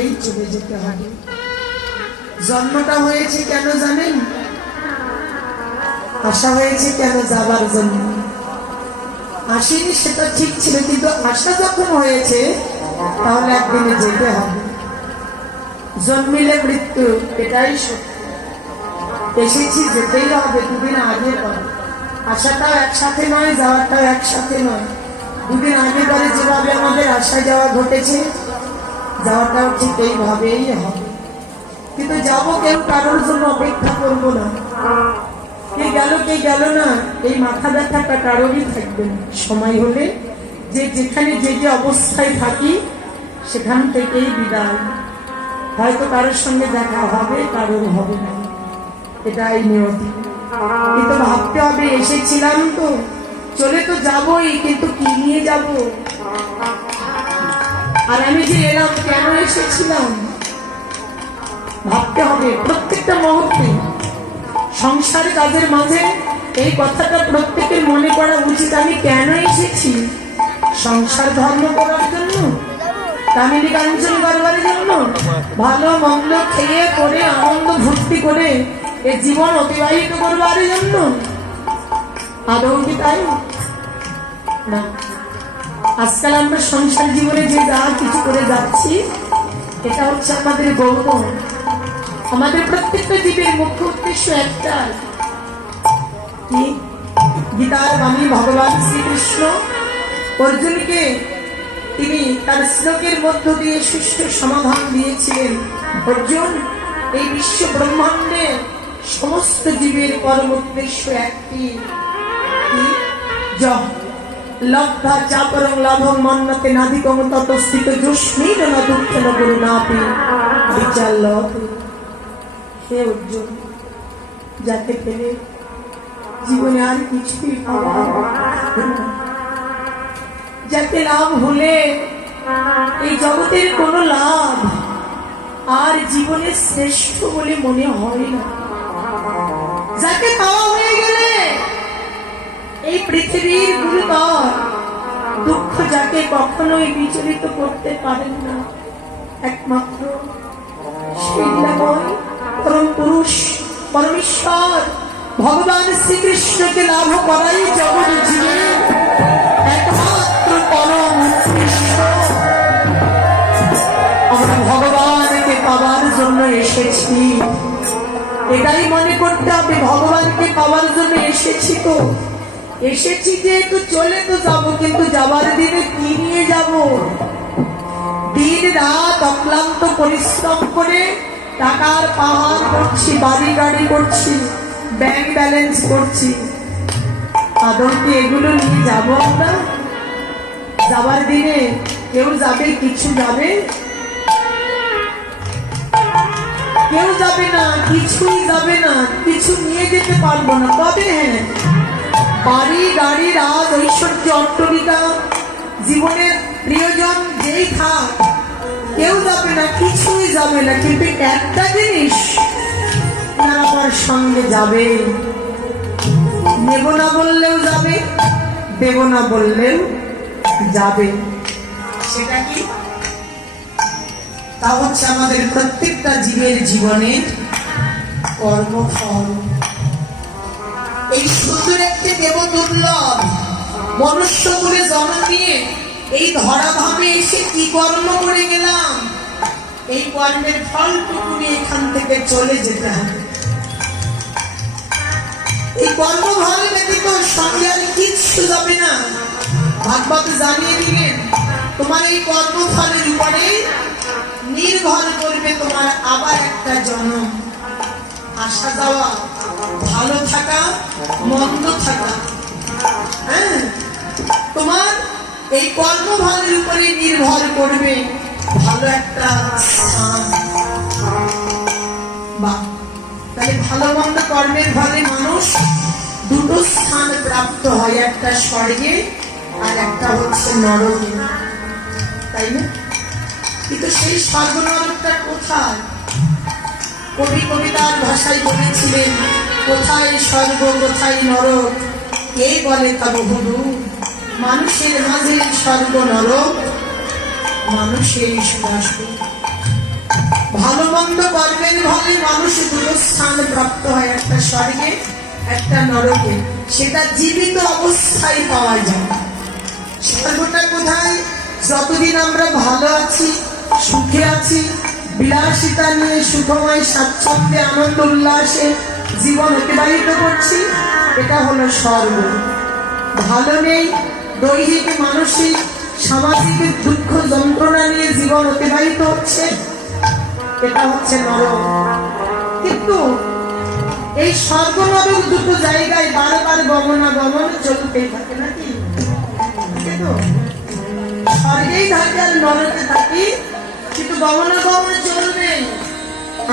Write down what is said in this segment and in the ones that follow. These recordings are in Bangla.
করেই চলে যেতে হবে জন্মটা হয়েছে কেন জানেন? আশা হয়েছে কেন যাবার জন্য। আসেনি, সেটা ঠিক ছিল, কিন্তু আশা যখন হয়েছে, তাহলে একদিনে যেতে হবে। জন্মিলে মৃত্যু, এটাই সত্য। এসেছি, যেতেই হবে, দুদিন আগে পরে। আশাটাও একসাথে নয় যাওয়াটাও একসাথে নয়। দুদিন আগে পরে যেভাবে আমাদের আসা যাওয়া ঘটেছে যাওয়াটাও ঠিক এইভাবেই হবে। কিন্তু যাব কেউ কারোর জন্য অপেক্ষা করব না। কে গেল কে গেল না, এই মাথা ব্যথাটা কারোরই থাকবে। না সময় হলে যে যেখানে যে যে অবস্থায় থাকি, সেখান থেকেই বিদায়। হয়তো কারোর সঙ্গে দেখা হবে, কারোর হবে না। এটাই নিয়তি। কিন্তু ভাবতে হবে, এসেছিলাম তো। চলে তো যাবই, কিন্তু কি নিয়ে যাব? আর আমি যে এলাম, কেন এসেছিলাম? ভাবতে হবে, প্রত্যেকটা মুহূর্তে। সংসার কাজের মাঝে এই কথাটা প্রত্যেকের মনে করা উচিত, আমি কেন এসেছি? সংসার ধর্ম করার জন্য? কামিনী কাঞ্চন করবার জন্য? ভালো, মন্দ খেয়ে করে, আনন্দ ভর্তি করে এ জীবন অতিবাহিত করবার জন্য? আদৌ কি তাই? না। আজকাল আমরা সংসার জীবনে যে যা কিছু করে যাচ্ছি, এটা হচ্ছে আমাদের গৌরব। আমাদের প্রত্যেকটা জীবের মুখ্য উদ্দেশ্য একটাই। কি? গীতার বাণী ভগবান শ্রীকৃষ্ণ অর্জুনকে তিনি তার শ্লোকের মধ্য দিয়ে সুষ্ঠু সমাধান দিয়েছিলেন। অর্জুন, এই বিশ্ব ব্রহ্মাণ্ডে সমস্ত জীবের পরম উদ্দেশ্য একটি। কি? লব্ধা চাপরং লাভং মন্নতে নাধিকম ততস্থিত যস্মিন না দুঃখ ন গুরু নাপি বিচার হে অর্জুন, যাকে পেলে জীবনে আর কিছুই হবে লাভ হলে এই জগতের কোনো লাভ আর জীবনের শ্রেষ্ঠ বলে মনে হয় না। যাকে পাওয়া এই পৃথিবীর গুরুতর দুঃখ যাকে কখনোই বিচলিত করতে পারেন না, একমাত্র পরম পুরুষ, পরমেশ্বর, ভগবান শ্রীকৃষ্ণকে লাভ করাই জগৎ একমাত্র পরম আমরা ভগবানকে পাওয়ার জন্য এসেছি। এটাই মনে করতে হবে, ভগবানকে পাওয়ার জন্য এসেছি তো। এসেছি যেহেতু চলে তো যাব, কিন্তু যাবার দিনে কি নিয়ে যাব? দিন রাত অক্লান্ত পরিশ্রম করে টাকার পাহাড় করছি, বাড়ি গাড়ি করছি ব্যাংক ব্যালেন্স করছি। আদৌ কি এগুলো নিয়ে যাব আমরা? যাবার দিনে কেউ যাবে, কিছু যাবে? কেউ যাবে না, কিছুই যাবে না, কিছু নিয়ে যেতে পারব না। তবে হ্যাঁ বাড়ি, গাড়ি রাজ ঐশ্বর্য অট্টলিকা জীবনের প্রিয়জন যেই থাক, কেউ যাবে না, কিছুই যাবে না, কিন্তু একটা জিনিস আমার সঙ্গে যাবে। নেব না বললেও যাবে, দেব না বললেও যাবে। সেটা কি? তা হচ্ছে আমাদের প্রত্যেকটা জীবের জীবনের কর্মফল। এই সুন্দর একটি দেব দুর্লভ মনুষ্য বলে জন্ম নিয়ে এই ধরাভাবে এসে কি কর্ম করে গেলাম? এই কর্মের ফলটুকু নিয়ে এখান থেকে চলে যেতে হবে। এই কর্মফল ব্যতীত সঙ্গে আর কিচ্ছু যাবে না। ভাগবত জানিয়ে দিলেন, তোমার এই কর্মফলের উপরে নির্ভর করবে তোমার আবার একটা জন্ম। আসা যাওয়া। ভালো থাকা, মন্দ থাকা। হ্যাঁ? তোমার এই কর্মফলের উপরে নির্ভর করবে ভালো একটা স্থান। তাহলে ভালো মন্দ কর্মের ফলে মানুষ দুটো স্থান প্রাপ্ত হয়, একটা স্বর্গে আর একটা হচ্ছে নরকে। তাই না? কিন্তু সেই স্বর্গ নরকটা কোথায়? কবি কবিতার ভাষায় বলেছিলেন কোথায় স্বর্গ কোথায় নরক। কে বলে তা বহুদূর মানুষের মাঝে স্বর্গ নরক মানুষের সুরাসুর তাহলে মানুষ দুটো স্থান প্রাপ্ত হয় একটা স্বর্গে, একটা নরকে। সেটা জীবিত অবস্থায় পাওয়া যায়। স্বর্গটা কোথায়? যতদিন আমরা ভালো আছি, সুখে আছি, বিলাসিতা নিয়ে সুখময়, স্বাচ্ছন্দ্যে, আনন্দ, উল্লাসে জীবন অতিবাহিত করছি, এটা হলো স্বর্গ ভালো নেই, দৈহিক, মানসিক, সামাজিক দুঃখ যন্ত্রণা নিয়ে জীবন অতিবাহিত হচ্ছে, এটা হচ্ছে নরক। কিন্তু এই স্বর্গ নরক দুটো জায়গায় বারবার গমনাগমন চলতেই থাকে নাকি? স্বর্গেই থাকে আর নরকে থাকি, কিন্তু গমনাগমন চলবে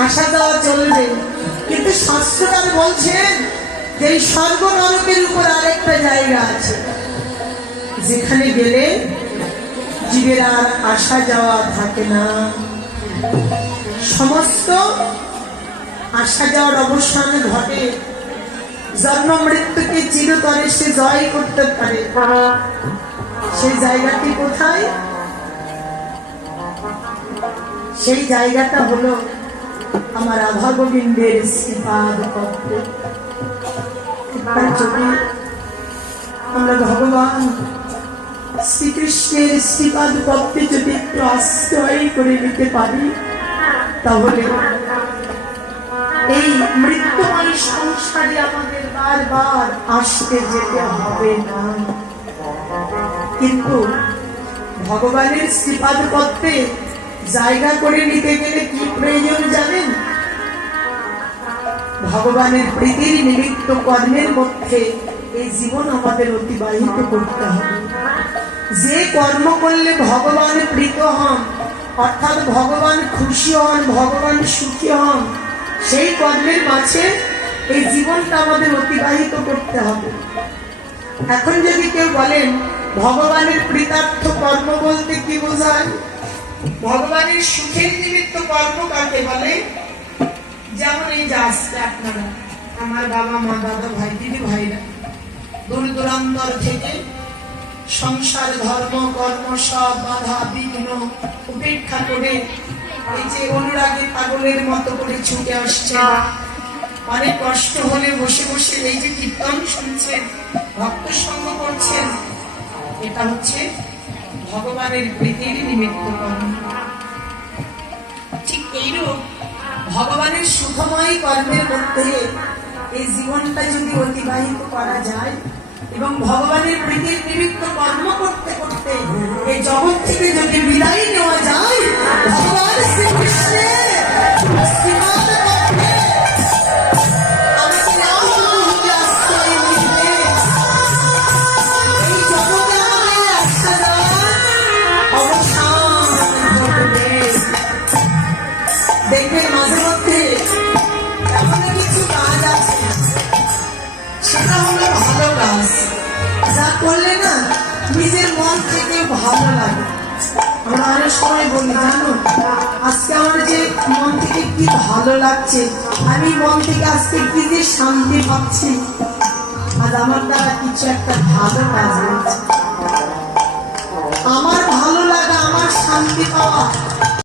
আসা যাওয়া চলবে। কিন্তু শাস্ত্রকার বলছেন যে এই স্বর্গ নরকের উপর আরেকটা জায়গা আছে। যেখানে গেলে জীবের আর আসা যাওয়া থাকে না। সমস্ত আসা যাওয়ার অবসান ঘটে। জন্ম মৃত্যুকে চিরতরে সে জয় করতে পারে। সেই জায়গাটি কোথায়? সেই জায়গাটা হলো আমার গোবিন্দের শ্রীপাদ একবার যদি আমরা ভগবান শ্রীকৃষ্ণের শ্রীপাদ পত্রে যদি একটু আশ্রয় করে নিতে পারি তাহলে এই মৃত্যুময় সংসারে আমাদের বারবার আসতে যেতে হবে না কিন্তু ভগবানের শ্রীপাদ পত্রে জায়গা করে নিতে গেলে কি প্রয়োজন জানেন ভগবানের প্রীতির নিমিত্ত কর্মের মধ্যে এই জীবন আমাদের অতিবাহিত করতে হবে। যে কর্ম করলে ভগবান প্রীত হন, অর্থাৎ ভগবান খুশি হন, ভগবান সুখী হন, সেই কর্মের মাঝে এই জীবনটা আমাদের অতিবাহিত করতে হবে। এখন যদি কেউ বলেন, ভগবানের প্রীতার্থ কর্ম বলতে কি বোঝায়? ভগবানের সুখের নিমিত্ত কর্ম কাকে বলে? যেমন এই যে আসছে আপনারা আমার বাবা মা দাদা ভাই দিদি ভাইরা দূর দূরান্তর থেকে সংসার ধর্ম কর্ম সব বাধা বিঘ্ন উপেক্ষা করে এই যে অনুরাগী পাগলের মতো করে ছুটে আসছে। অনেক কষ্ট হলে বসে বসে এই যে কীর্তন শুনছেন ভক্ত সঙ্গ করছেন এটা হচ্ছে ভগবানের প্রীতির নিমিত্ত কর্ম ঠিক এইরূপ ভগবানের সুখময় কর্মের মধ্যে এই জীবনটা যদি অতিবাহিত করা যায় এবং ভগবানের প্রীতির নিমিত্ত কর্ম ভালো যা করলে না নিজের মন থেকে ভালো লাগে। আমরা অনেক সময় বলি, জানো, আজকে আমার যে মন থেকে কি ভালো লাগছে, আমি মন থেকে আজকে কি যে শান্তি পাচ্ছি। আজ আমার দ্বারা কিছু একটা ভালো কাজ হয়েছে। আমার ভালো লাগা, আমার শান্তি পাওয়া।